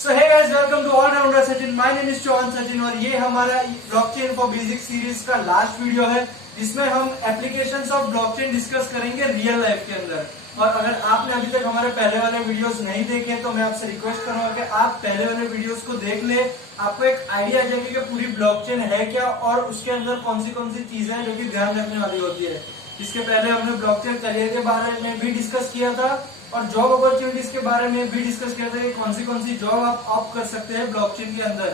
So hey guys, welcome to allrounder Sachin. My name is Chauhan Sachin और ये हमारा ब्लॉकचेन फॉर बेसिक सीरीज का last video है जिसमें हम एप्लीकेशंस ऑफ ब्लॉकचेन डिस्कस करेंगे रियल लाइफ के अंदर। और अगर आपने अभी तक हमारे पहले वाले वीडियोस नहीं देखे तो मैं आपसे रिक्वेस्ट करूंगा कि आप पहले वाले वीडियोस को देख ले। आपको एक आइडिया आ जाएगी कि पूरी ब्लॉकचेन है क्या और उसके अंदर कौन सी चीजें हैं जो कि ध्यान रखने वाली होती है। इसके पहले हमने ब्लॉकचेन करियर के बारे में भी डिस्कस किया था और जॉब अपॉर्चुनिटीज के बारे में भी डिस्कस किया था कि कौन सी जॉब आप ऑप्ट कर सकते हैं ब्लॉकचेन के अंदर।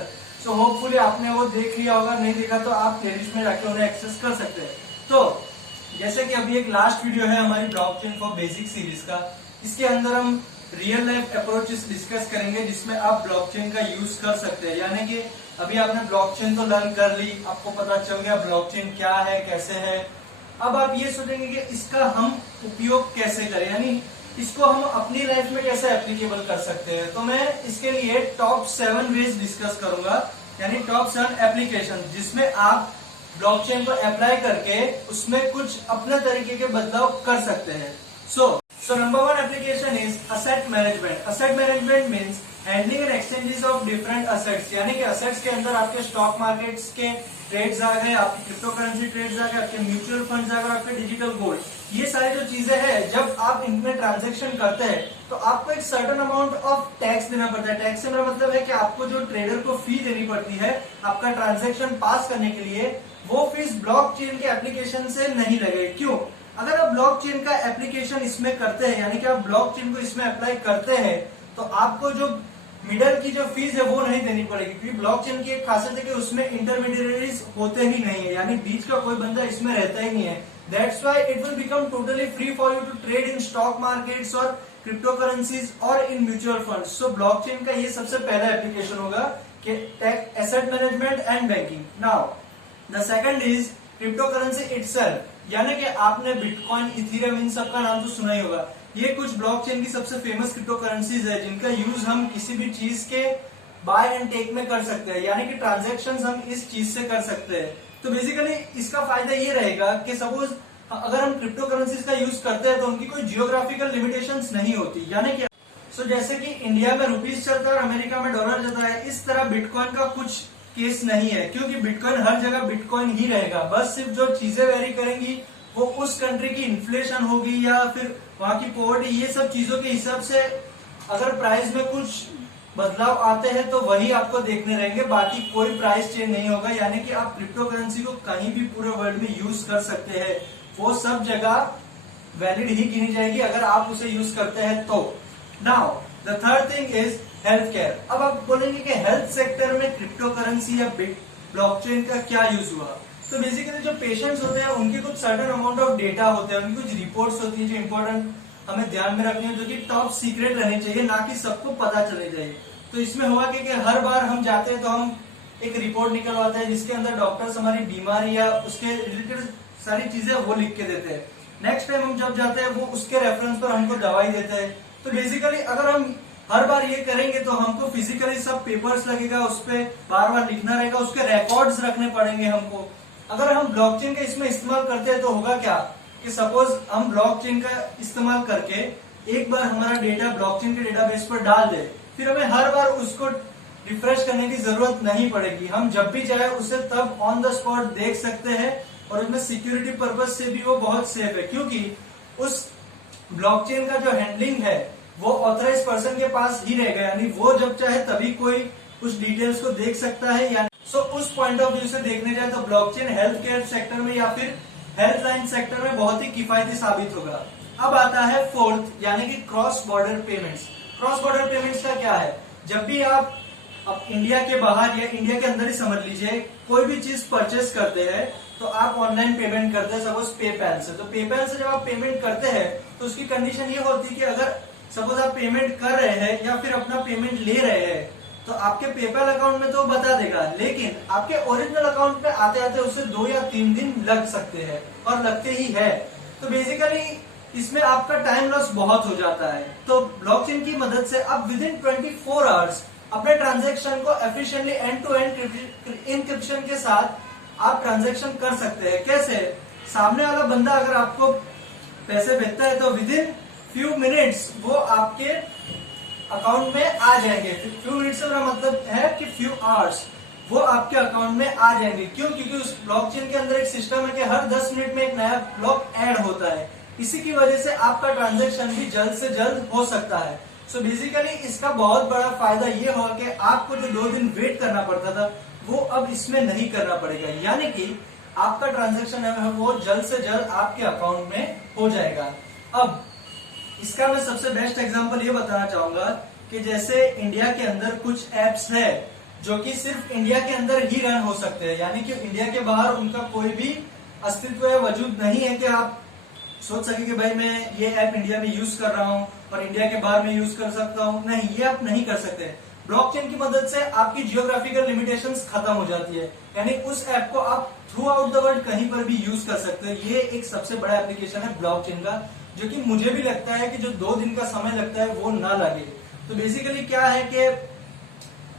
सो होपफुली आपने वो देख लिया होगा, नहीं देखा तो आप प्लेलिस्ट में जाके उन्हें एक्सेस कर सकते हैं। तो जैसे कि अभी एक लास्ट वीडियो है हमारी ब्लॉकचेन फॉर बेसिक सीरीज का, इसके अंदर हम रियल लाइफ अप्रोचेस डिस्कस करेंगे जिसमें आप ब्लॉकचेन का यूज कर सकते हैं। यानी कि अभी आपने ब्लॉकचेन तो लर्न कर ली, आपको पता चल गया ब्लॉकचेन क्या है, कैसे है। अब आप ये सोचेंगे कि इसका हम उपयोग कैसे करें, यानी इसको हम अपनी लाइफ में कैसे एप्लीकेबल कर सकते हैं। तो मैं इसके लिए टॉप 7 वेज डिस्कस करूंगा, यानी टॉप 7 एप्लीकेशन जिसमें आप ब्लॉकचेन को अप्लाई करके उसमें कुछ अपने तरीके के बदलाव कर सकते हैं। So number 1 application is asset management. Asset management means handling and exchanges of different assets, यानी कि असेट्स के अंदर आपके स्टॉक मार्केट्स के ट्रेड्स आ गए, आपकी क्रिप्टो करेंसी ट्रेड्स आ गए, आपके म्यूचुअल फंड्स आ गए, आपके डिजिटल गोल्ड, ये सारी जो चीजें हैं जब आप इनमें ट्रांजेक्शन करते हैं तो आपको एक सर्टेन अमाउंट ऑफ टैक्स देना पड़ता है। टैक्स से मेरा मतलब है कि आपको जो ट्रेडर को फी देनी पड़ती है आपका ट्रांजेक्शन पास करने के लिए, वो फीस ब्लॉकचेन के एप्लीकेशन से नहीं लगेगी। क्यों? अगर आप ब्लॉकचेन का एप्लीकेशन इसमें करते हैं, यानी कि आप ब्लॉकचेन को इसमें अप्लाई करते हैं, तो आपको जो मिडल की जो फीस है वो नहीं देनी पड़ेगी, क्योंकि ब्लॉकचेन की एक खासियत है कि उसमें इंटरमीडिएटरीज होते ही नहीं है, यानी बीच का कोई बंदा इसमें रहता ही नहीं है। That's why it will become totally free for you to trade in stock markets और क्रिप्टो करेंसीज और in mutual funds. So blockchain का ये सबसे पहला एप्लीकेशन होगा कि asset management and banking. Now the second is crypto currency itself, यानी कि आपने बिटकॉइन, इथेरियम, इन सब का नाम तो सुना ही होगा। ये कुछ ब्लॉकचेन की सबसे फेमस क्रिप्टो करेंसीज है जिनका यूज हम किसी भी चीज के बाय एंड टेक में कर सकते हैं, यानी कि ट्रांजैक्शंस हम इस चीज से कर सकते हैं। तो बेसिकली इसका फायदा ये रहेगा कि सपोज अगर हम क्रिप्टो करेंसीज का यूज करते हैं तो उनकी कोई जियोग्राफिकल लिमिटेशंस नहीं होती, यानी कि जैसे कि इंडिया में रुपीज चलता है और अमेरिका में डॉलर चलता है, इस तरह बिटकॉइन का कुछ केस नहीं है, क्योंकि बिटकॉइन हर जगह बिटकॉइन ही रहेगा। बस सिर्फ जो चीजें वेरी करेंगी वो उस कंट्री की इन्फ्लेशन होगी या फिर वहां की पॉवर्टी, ये सब चीजों के हिसाब से अगर प्राइस में कुछ बदलाव आते हैं तो वही आपको देखने रहेंगे, बाकी कोई प्राइस चेंज नहीं होगा। यानी कि आप क्रिप्टो करेंसी को कहीं भी पूरे वर्ल्ड में यूज कर सकते हैं, वो सब जगह वैलिड ही गिनी जाएगी अगर आप उसे यूज करते हैं तो। Now the third thing is health care. अब आप बोलेंगे कि हेल्थ सेक्टर में क्रिप्टो करेंसी या ब्लॉकचेन का क्या यूज हुआ। तो बेसिकली जो पेशेंट्स होते हैं उनके कुछ सर्टेन अमाउंट ऑफ डेटा होते हैं, उनकी कुछ रिपोर्ट्स होती है जो इंपॉर्टेंट हमें ध्यान में रखनी है, जो कि टॉप सीक्रेट रहनी चाहिए, ना कि सबको पता चले जाए। तो इसमें हुआ कि हर बार हम जाते हैं तो हम एक रिपोर्ट निकलवाते हैं जिसके अंदर डॉक्टर्स हमारी बीमारी या उसके रिलेटेड सारी चीजें वो लिख के देते हैं। नेक्स्ट टाइम हम जब जाते हैं वो उसके रेफरेंस पर हमको दवाई देते हैं। तो बेसिकली अगर हम हर बार ये करेंगे तो हमको फिजिकली सब पेपर्स लगेगा, उस पर बार बार लिखना रहेगा, उसके रिकॉर्ड्स रखने पड़ेंगे हमको। अगर हम ब्लॉकचेन का इसमें इस्तेमाल करते हैं तो होगा क्या कि सपोज हम ब्लॉकचेन का इस्तेमाल करके एक बार हमारा डेटा ब्लॉकचेन के डेटाबेस पर डाल दे, फिर हमें हर बार उसको रिफ्रेश करने की जरूरत नहीं पड़ेगी। हम जब भी चाहे उसे तब ऑन द स्पॉट देख सकते हैं और उसमें सिक्योरिटी पर्पज से भी वो बहुत सेफ है, क्योंकि उस ब्लॉकचेन का जो हैंडलिंग है वो ऑथराइज पर्सन के पास ही रहेगा, यानी वो जब चाहे तभी कोई उस डिटेल्स को देख सकता है। यानी उस पॉइंट ऑफ व्यू से देखने जाए तो ब्लॉकचेन हेल्थ केयर सेक्टर में या फिर हेल्थ लाइन सेक्टर में बहुत ही किफायती साबित होगा। अब आता है फोर्थ, यानी कि cross border payments. Cross border payments का क्या है? जब भी आप अब इंडिया के बाहर या इंडिया के अंदर ही समझ लीजिए कोई भी चीज परचेस करते हैं तो आप ऑनलाइन पेमेंट करते हैं, सपोज पेपैल से। तो पेपैल से जब आप पेमेंट करते हैं तो उसकी कंडीशन ये होती है कि अगर सपोज आप पेमेंट कर रहे हैं या फिर अपना पेमेंट ले रहे हैं तो आपके पेपैल अकाउंट में तो बता देगा, लेकिन आपके ओरिजिनल अकाउंट पे आते आते उससे 2 या 3 दिन लग सकते हैं और लगते ही है। तो बेसिकली इसमें आपका टाइम लॉस बहुत हो जाता है। तो ब्लॉकचेन की मदद से आप विद इन 24 आवर्स अपने ट्रांजेक्शन को efficiently end to end encryption के साथ आप ट्रांजेक्शन कर सकते हैं। कैसे? सामने वाला बंदा अगर आपको पैसे भेजता है तो विद इन फ्यू मिनट्स वो आपके अकाउंट में आ जाएंगे। फ्यू मिनट्स से मेरा मतलब है कि फ्यू आवर्स वो आपके अकाउंट में आ जाएंगे। क्यों? क्योंकि उस ब्लॉकचेन के अंदर एक सिस्टम है कि हर 10 मिनट में एक नया ब्लॉक ऐड होता है। इसी की वजह से आपका ट्रांजैक्शन भी जल्द से जल्द हो सकता है। सो बेसिकली इसका बहुत बड़ा फायदा ये हुआ कि आपको जो 2 दिन वेट करना पड़ता था वो अब इसमें नहीं करना पड़ेगा, यानी कि आपका ट्रांजैक्शन है वो जल्द से जल्द आपके अकाउंट में हो जाएगा। अब इसका मैं सबसे बेस्ट एग्जांपल ये बताना चाहूंगा कि जैसे इंडिया के अंदर कुछ एप्स है जो कि सिर्फ इंडिया के अंदर ही रन हो सकते हैं, यानी कि इंडिया के बाहर उनका कोई भी अस्तित्व या वजूद नहीं है कि आप सोच सके कि भाई मैं ये ऐप इंडिया में यूज कर रहा हूँ और इंडिया के बाहर में यूज कर सकता हूँ। नहीं, ये आप नहीं कर सकते। ब्लॉकचेन की मदद से आपकी जियोग्राफिकल लिमिटेशंस खत्म हो जाती है, यानी उस ऐप को आप थ्रू आउट द वर्ल्ड कहीं पर भी यूज कर सकते हैं। ये एक सबसे बड़ा एप्लीकेशन है ब्लॉकचेन का, जो कि मुझे भी लगता है कि जो 2 दिन का समय लगता है वो ना लगे। तो बेसिकली क्या है कि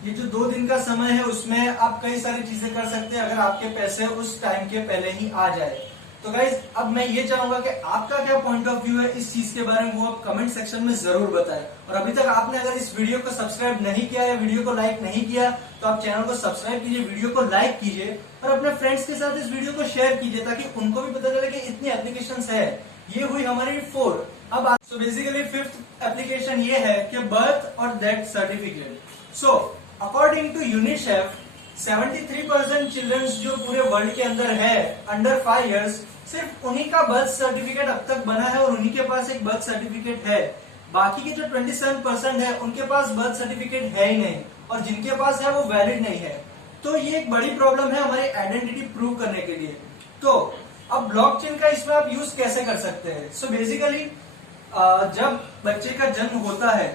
ये जो 2 दिन का समय है उसमें आप कई सारी चीजें कर सकते हैं अगर आपके पैसे उस टाइम के पहले ही आ जाए। तो गाइज अब मैं ये चाहूंगा कि आपका क्या पॉइंट ऑफ व्यू है इस चीज के बारे में, वो आप कमेंट सेक्शन में जरूर बताएं। और अभी तक आपने अगर इस वीडियो को सब्सक्राइब नहीं किया या वीडियो को लाइक नहीं किया तो आप चैनल को सब्सक्राइब कीजिए, वीडियो को लाइक कीजिए और अपने फ्रेंड्स के साथ इस वीडियो को शेयर कीजिए ताकि उनको भी पता चले कि इतनी एप्लीकेशंस है। ये हुई हमारी 4। अब सो बेसिकली 5th एप्लीकेशन ये है कि बर्थ और death certificate. So according to UNICEF 73% childrens जो पूरे वर्ल्ड के अंदर है अंडर 5 इयर्स, सिर्फ उन्हीं का बर्थ सर्टिफिकेट अब तक बना है और उन्हीं के पास एक बर्थ सर्टिफिकेट है। बाकी के जो 27% है उनके पास बर्थ सर्टिफिकेट है ही नहीं, और जिनके पास है वो वैलिड नहीं है। तो ये एक बड़ी प्रॉब्लम है हमारी आइडेंटिटी प्रूव करने के लिए। तो अब ब्लॉकचेन का इसमें आप यूज कैसे कर सकते हैं? सो बेसिकली जब बच्चे का जन्म होता है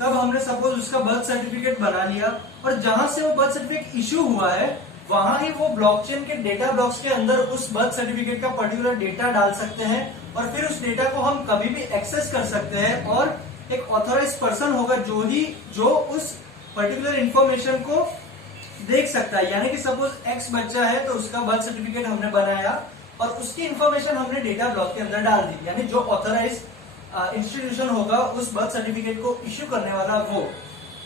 तब हमने सपोज उसका बर्थ सर्टिफिकेट बना लिया और जहां से वो बर्थ सर्टिफिकेट इश्यू हुआ है वहां ही वो ब्लॉकचेन के डेटा ब्लॉक्स के अंदर उस बर्थ सर्टिफिकेट का पर्टिकुलर डेटा डाल सकते हैं और फिर उस डेटा को हम कभी भी एक्सेस कर सकते हैं। और एक ऑथोराइज पर्सन होगा जो उस पर्टिकुलर इंफॉर्मेशन को देख सकता है, यानी कि सपोज एक्स बच्चा है तो उसका बर्थ सर्टिफिकेट हमने बनाया और उसकी इंफॉर्मेशन हमने डेटा ब्लॉक के अंदर डाल दी, यानी जो ऑथोराइज इंस्टीट्यूशन होगा उस बर्थ सर्टिफिकेट को इश्यू करने वाला वो।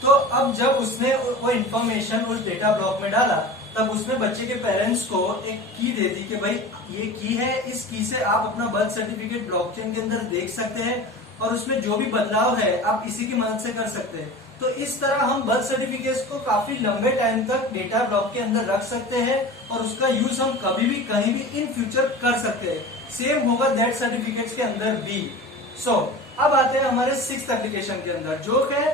तो अब जब उसने वो इंफॉर्मेशन उस डेटा ब्लॉक में डाला तब उसने बच्चे के पेरेंट्स को एक की दे दी कि भाई ये की है, इस की से आप अपना बर्थ सर्टिफिकेट ब्लॉकचेन के अंदर देख सकते हैं और उसमें जो भी बदलाव है आप इसी की मदद से कर सकते हैं। तो इस तरह हम बर्थ सर्टिफिकेट्स को काफी लंबे टाइम तक डेटा ब्लॉक के अंदर रख सकते हैं और उसका यूज हम कभी भी कहीं भी इन फ्यूचर कर सकते हैं। सेम होगा डेथ सर्टिफिकेट्स के अंदर भी। सो अब आते हैं हमारे 6th एप्लीकेशन के अंदर जो है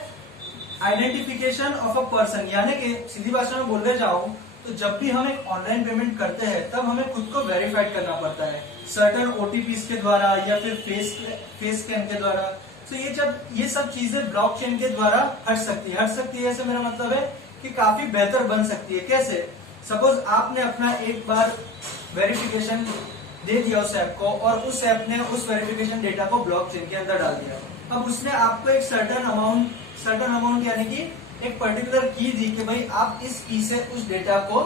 आइडेंटिफिकेशन ऑफ अ पर्सन, यानी कि सीधी भाषा में बोलने जाऊं तो जब भी हम एक ऑनलाइन पेमेंट करते हैं तब हमें खुद को वेरीफाइड करना पड़ता है सर्टेन ओटीपीज के द्वारा या फिर फेस स्कैन के द्वारा। तो ये सब चीजें ब्लॉकचेन के द्वारा हट सकती है ऐसे मेरा मतलब है कि काफी बेहतर बन सकती है। कैसे? सपोज आपने अपना एक बार वेरिफिकेशन दे दिया उस ऐप को और उस ऐप ने उस वेरिफिकेशन डेटा को ब्लॉकचेन के अंदर डाल दिया। अब उसने आपको एक सर्टेन अमाउंट यानी कि एक पर्टिकुलर की दी कि भाई आप इस की से उस डेटा को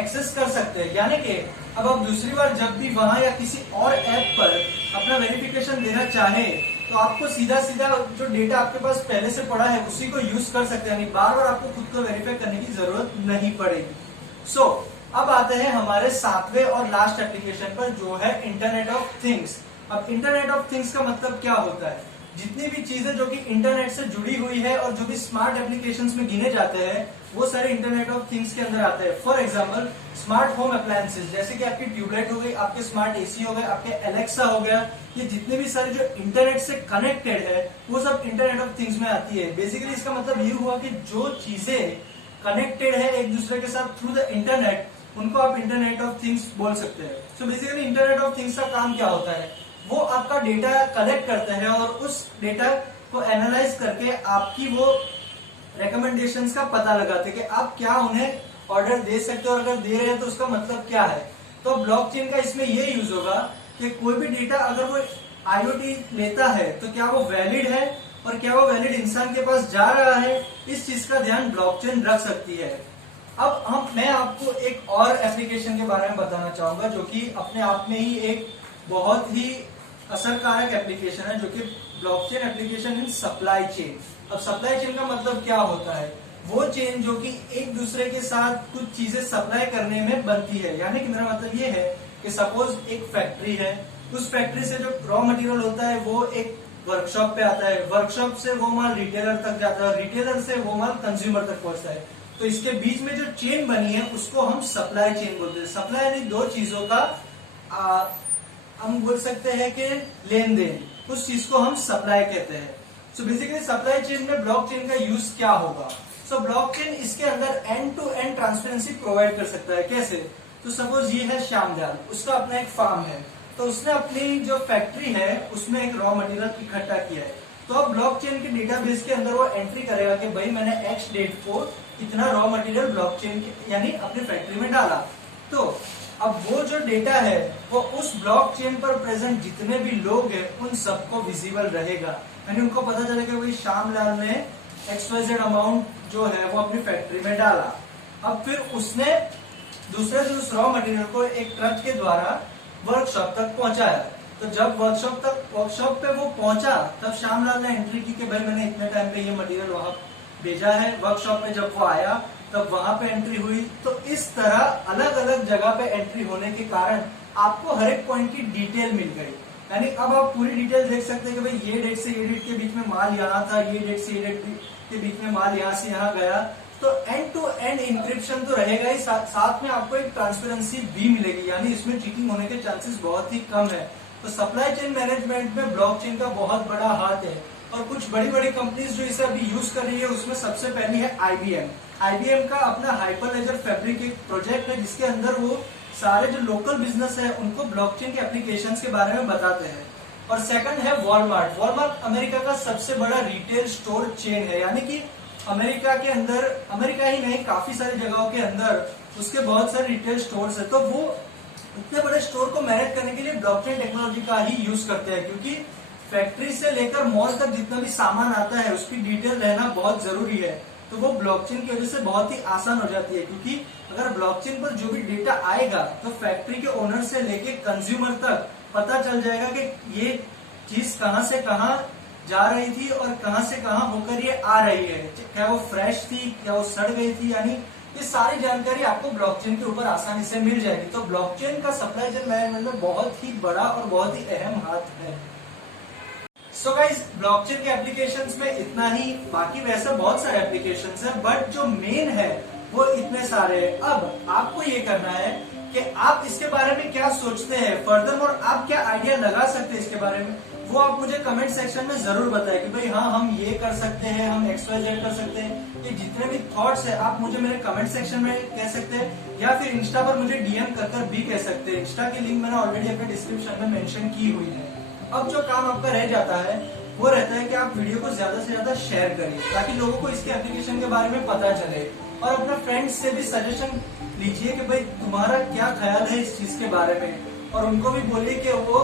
एक्सेस कर सकते हैं, यानी कि अब आप दूसरी बार जब भी वहां या किसी और ऐप पर अपना वेरिफिकेशन देना चाहे तो आपको सीधा जो डेटा आपके पास पहले से पड़ा है उसी को यूज कर सकते हैं, यानी बार बार आपको खुद को वेरीफाई करने की जरूरत नहीं पड़ेगी। सो अब आते हैं हमारे 7वें और लास्ट एप्लीकेशन पर जो है इंटरनेट ऑफ थिंग्स। अब इंटरनेट ऑफ थिंग्स का मतलब क्या होता है? जितनी भी चीजें जो कि इंटरनेट से जुड़ी हुई है और जो भी स्मार्ट एप्लीकेशंस में गिने जाते हैं वो सारे इंटरनेट ऑफ थिंग्स के अंदर आते हैं। For example smart home appliances, जैसे कि आपकी ट्यूबलाइट हो गई, आपके स्मार्ट एसी हो गए, आपके एलेक्सा हो गया, ये जितने भी सारे जो इंटरनेट से कनेक्टेड है वो सब इंटरनेट ऑफ थिंग्स में आती है। बेसिकली इसका मतलब ये हुआ कि जो चीजें कनेक्टेड है एक दूसरे के साथ थ्रू द इंटरनेट उनको आप इंटरनेट ऑफ थिंग्स बोल सकते हैं। So basically internet of things का काम क्या होता है? वो आपका डेटा कलेक्ट करते हैं और उस डेटा को एनालाइज करके आपकी वो रिकमेंडेशंस का पता लगाते हैं कि आप क्या उन्हें ऑर्डर दे सकते हो और अगर दे रहे हैं तो उसका मतलब क्या है। तो ब्लॉकचेन का इसमें ये यूज होगा कि कोई भी डेटा अगर वो आईओटी लेता है तो क्या वो वैलिड है और क्या वो वैलिड इंसान के पास जा रहा है, इस चीज का ध्यान ब्लॉकचेन रख सकती है। अब मैं आपको एक और एप्लीकेशन के बारे में बताना चाहूंगा जो कि अपने आप में ही एक बहुत ही असरकारक एप्लीकेशन है जो कि blockchain application in supply chain. अब सप्लाई चेन का मतलब क्या होता है? वो चेन जो कि एक दूसरे के साथ कुछ चीजें सप्लाई करने में बनती है। यानी कि मेरा मतलब ये है कि सपोज एक फैक्ट्री है, उस फैक्ट्री से जो रॉ मटेरियल होता है वो एक वर्कशॉप पे आता है, वर्कशॉप से वो माल रिटेलर तक जाता है, रिटेलर से वो माल कंज्यूमर तक पहुंचता है। तो इसके बीच में जो चेन बनी है उसको हम सप्लाई चेन बोलते हैं। सप्लाई यानी दो चीजों का हम बोल सकते हैं कि लेन देन, उस चीज को हम सप्लाई कहते हैं। सो बेसिकली सप्लाई चेन में ब्लॉकचेन का यूज क्या होगा? सो ब्लॉकचेन इसके अंदर end to end transparency provide कर सकता है। कैसे? तो सपोज ये है श्यामदयाल, उसका अपना एक फार्म है, तो उसने अपनी जो फैक्ट्री है उसमें एक रॉ मटेरियल इकट्ठा किया है। तो अब ब्लॉकचेन के डेटाबेस के अंदर वो एंट्री करेगा कि भाई मैंने एक्स डेट को इतना रॉ मटेरियल ब्लॉकचेन यानी अपनी फैक्ट्री में डाला। तो अब वो जो डेटा है वो उस ब्लॉकचेन पर प्रेजेंट जितने भी लोग हैं उन सबको विजिबल रहेगा, यानी उनको पता चलेगा भाई श्यामलाल ने XYZ अमाउंट जो है वो अपनी फैक्ट्री में डाला। अब फिर उसने दूसरे से उस रॉ मटेरियल को एक ट्रक के द्वारा वर्कशॉप तक पहुंचाया। तो जब वर्कशॉप पे वो पहुंचा तब श्यामलाल ने एंट्री की कि भाई मैंने इतने टाइम पे ये मटेरियल वहां भेजा है। वर्कशॉप पे जब वो आया तब वहां पे एंट्री हुई। तो इस तरह अलग अलग जगह पे एंट्री होने के कारण आपको हर एक पॉइंट की डिटेल मिल गई। यानी अब आप पूरी डिटेल देख सकते हैं कि भाई ये डेट से ये डेट के बीच में माल यहाँ था, ये डेट से ये डेट के बीच में माल यहाँ से यहाँ गया। तो एंड टू एंड इंक्रिप्शन तो रहेगा ही, साथ में आपको एक ट्रांसपेरेंसी भी मिलेगी, यानी इसमें चीटिंग होने के चांसेस बहुत ही कम है। तो सप्लाई चेन मैनेजमेंट में ब्लॉकचेन का बहुत बड़ा हाथ है और कुछ बड़ी बड़ी कंपनीज जो इसे अभी यूज कर रही है उसमें सबसे पहली है IBM। IBM का अपना हाइपरलेजर फैब्रिक एक प्रोजेक्ट है जिसके अंदर वो सारे जो लोकल बिजनेस है उनको ब्लॉकचेन के एप्लीकेशन के बारे में बताते हैं। और सेकंड है वॉलमार्ट। वॉलमार्ट अमेरिका का सबसे बड़ा रिटेल स्टोर चेन है, यानी कि अमेरिका के अंदर, अमेरिका ही नहीं काफी सारी जगहों के अंदर उसके बहुत सारे रिटेल स्टोर्स है। तो वो इतने बड़े स्टोर को मैनेज करने के लिए ब्लॉकचेन टेक्नोलॉजी का ही यूज करते हैं, क्योंकि फैक्ट्री से लेकर मॉल तक जितना भी सामान आता है उसकी डिटेल रहना बहुत जरूरी है। तो वो ब्लॉकचेन की वजह से बहुत ही आसान हो जाती है, क्योंकि अगर ब्लॉकचेन पर जो भी डेटा आएगा तो फैक्ट्री के ओनर से लेके कंज्यूमर तक पता चल जाएगा कि ये चीज कहाँ से कहाँ जा रही थी और कहाँ से कहाँ होकर ये आ रही है, क्या वो फ्रेश थी, क्या वो सड़ गई थी, यानी ये सारी जानकारी आपको ब्लॉकचेन के ऊपर आसानी से मिल जाएगी। तो ब्लॉकचेन का सप्लाई चेन मैनेजमेंट में बहुत ही बड़ा और बहुत ही अहम हाथ है। सो गाइस, ब्लॉकचेन के एप्लीकेशंस में इतना ही, बाकी वैसे बहुत सारे एप्लीकेशंस हैं बट जो मेन है वो इतने सारे हैं। अब आपको ये करना है कि आप इसके बारे में क्या सोचते हैं, फर्दरमोर आप क्या आइडिया लगा सकते हैं इसके बारे में, वो आप मुझे कमेंट सेक्शन में जरूर बताएं कि भाई हाँ हम ये कर सकते हैं, हम XYZ कर सकते हैं। ये जितने भी थॉट्स है आप मुझे मेरे कमेंट सेक्शन में कह सकते हैं या फिर इंस्टा पर मुझे DM कर भी कह सकते हैं। इंस्टा की लिंक मैंने ऑलरेडी अपने डिस्क्रिप्शन में मेंशन की हुई है। अब जो काम आपका रह जाता है वो रहता है कि आप वीडियो को ज्यादा से ज्यादा शेयर करिए ताकि लोगों को इसके एप्लीकेशन के बारे में पता चले, और अपने फ्रेंड्स से भी सजेशन लीजिए कि भाई तुम्हारा क्या ख्याल है इस चीज के बारे में, और उनको भी बोलिए कि वो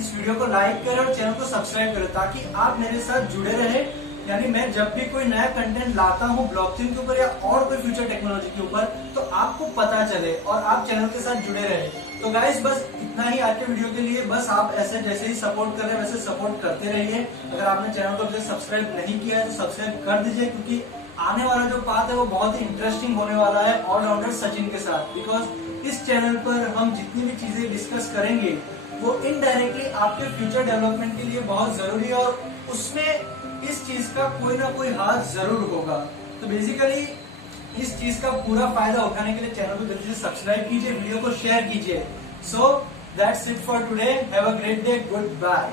इस वीडियो को लाइक करें और चैनल को सब्सक्राइब करें ताकि आप मेरे साथ जुड़े रहे। यानी मैं जब भी कोई नया कंटेंट लाता हूँ ब्लॉकचेन के ऊपर या और कोई फ्यूचर टेक्नोलॉजी के ऊपर तो आपको पता चले और आप चैनल के साथ जुड़े रहे। तो गाइस बस इतना ही आज के वीडियो के लिए। बस आप ऐसे जैसे ही सपोर्ट कर रहे हैं वैसे सपोर्ट करते रहिए। अगर आपने चैनल को अभी सब्सक्राइब नहीं किया है तो सब्सक्राइब कर दीजिए, क्योंकि आने वाला जो पाथ है वो बहुत ही इंटरेस्टिंग होने वाला है ऑलराउंडर सचिन के साथ। बिकॉज इस चैनल पर हम जितनी भी चीजें डिस्कस करेंगे वो इनडायरेक्टली आपके फ्यूचर डेवलपमेंट के लिए बहुत जरूरी है और उसमें इस चीज का कोई ना कोई हाथ जरूर होगा। तो बेसिकली इस चीज का पूरा फायदा उठाने के लिए चैनल को जल्दी से सब्सक्राइब कीजिए, वीडियो को शेयर कीजिए। So that's it for today. Have a great day, good bye.